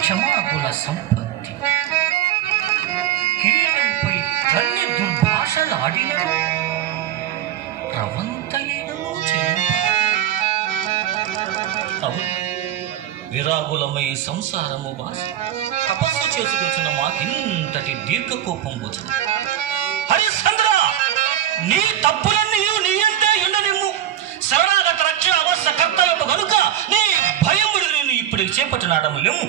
క్షమాగుణ సంపత్తి కిరీటంపై తల్లి దుర్భాషలాడిన రవంతయేనో అవును, విరాగులమై సంసారము బాసి తపస్సు చేసుకొచ్చిన మాకింతటి దీర్ఘకోపం వచ్చిన హరిశ్చంద్ర, నీ తప్పులన్నీ నీ అంతే ఉండనిమ్ము. శరణాగత రక్షణ అవస్థ కర్తవ్యము కనుక నీ భయముడు నేను ఇప్పుడు చేపట్టినాడము లెమ్ము.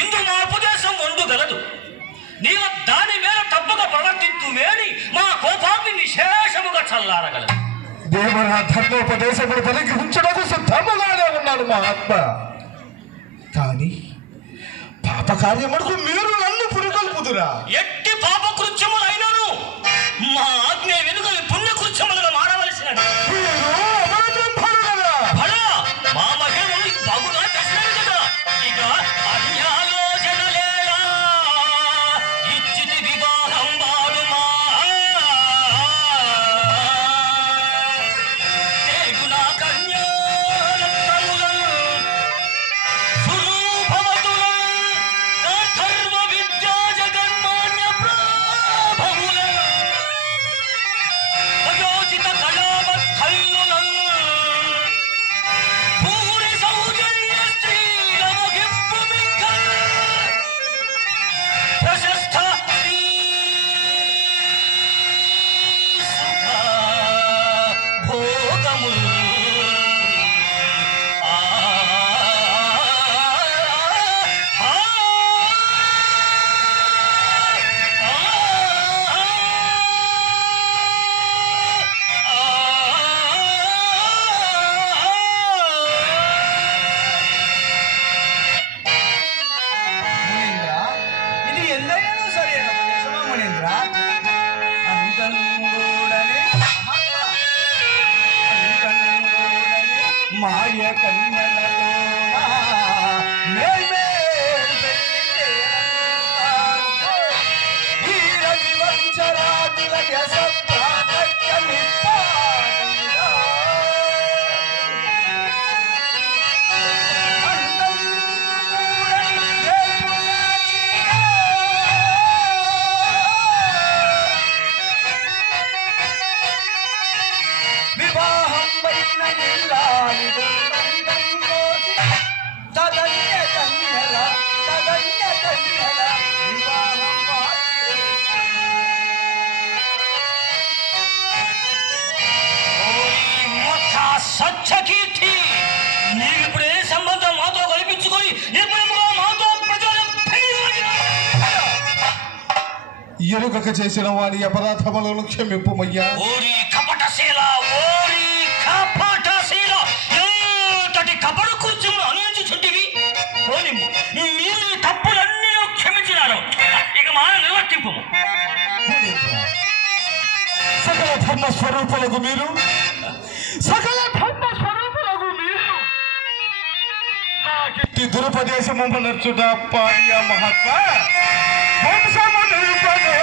ఇందు మా ఉపదేశం ఉండగలదు, నీవు దాని మీద తప్పుగా ప్రవర్తించు వేడి మా కోపాన్ని విశేషముగా చల్లారగలదు. దేవరా ధర్మోపదేశములు పలికి ఉంచడకు సిద్ధముగానే ఉన్నాడు మా ఆత్మ. కానీ పాపకార్యములకు మీరు నన్ను పురుగొల్పుదురా? ఎట్టి పాపకృత్యములైనను మా ఆజ్ఞ వెనుకలు పుణ్యకృత్యములుగా మారవలసినది. మా మహిళలు బాగుగా చేసినవి కదా. ఇక అన్యాలోచనలేలా ఇచ్చితి వివాహం వాడుమా నా కన్యారత్నములను స్వరూపవతులను గాంధర్వ విద్యా జగన్మాన్య ప్రాభవులను వయోచిత కళావత్కల్లులను పూరి సౌజన్య స్త్రీలమగింపు మింకల్ ప్రశస్త శ్రీ సుఖ భోగములు ఇది ఎందైనా సరే మునీంద్ర, మాయ కన్యలలో వివాహం పైన తదన్య కన్యల వివాహం సత్యకీర్తి, నీవిప్పుడు ఏ సంబంధం మాతో కల్పించుకొని నిర్భయముగా మాతో ప్రజలు ఎరుగక చేసిన వారి అపరాధములను క్షమింపుమయ్యా. ఓరి కపటశీల, ఓరి కపటశీల, ఎంతటి కపట కూర్చుని అనుభవించుచుంటివి. మీరు తప్పులన్నీ క్షమించినారు, ఇక మా నిర్వర్తింపు. సకల ధర్మ స్వరూపులకు మీరు దురుపదేశము నచ్చుట పార్య మహాత్మ వంశము నిలుపదే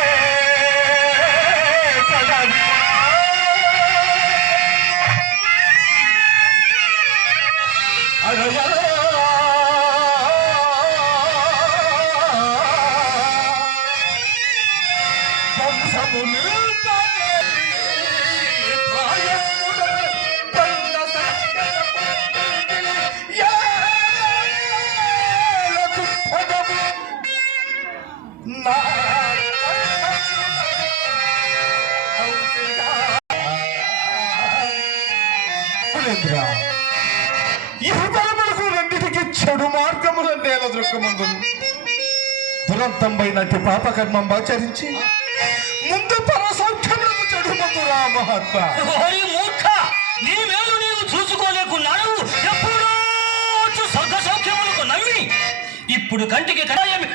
రెండింటికి చెడు మార్గముల నేల దృక్కమందు దురంతంపైనట్టి పాపకర్మం ఆచరించి ముందు పరసౌఖ్యములకు చెడు మందురా మహాత్మా. ఓరి మూర్ఖ, నీ మేలు నీవు చూసుకోలేకున్నాడు. ఎప్పుడో వచ్చు స్వర్గ సౌఖ్యములకు నమ్మి ఇప్పుడు కంటికి కడాయమి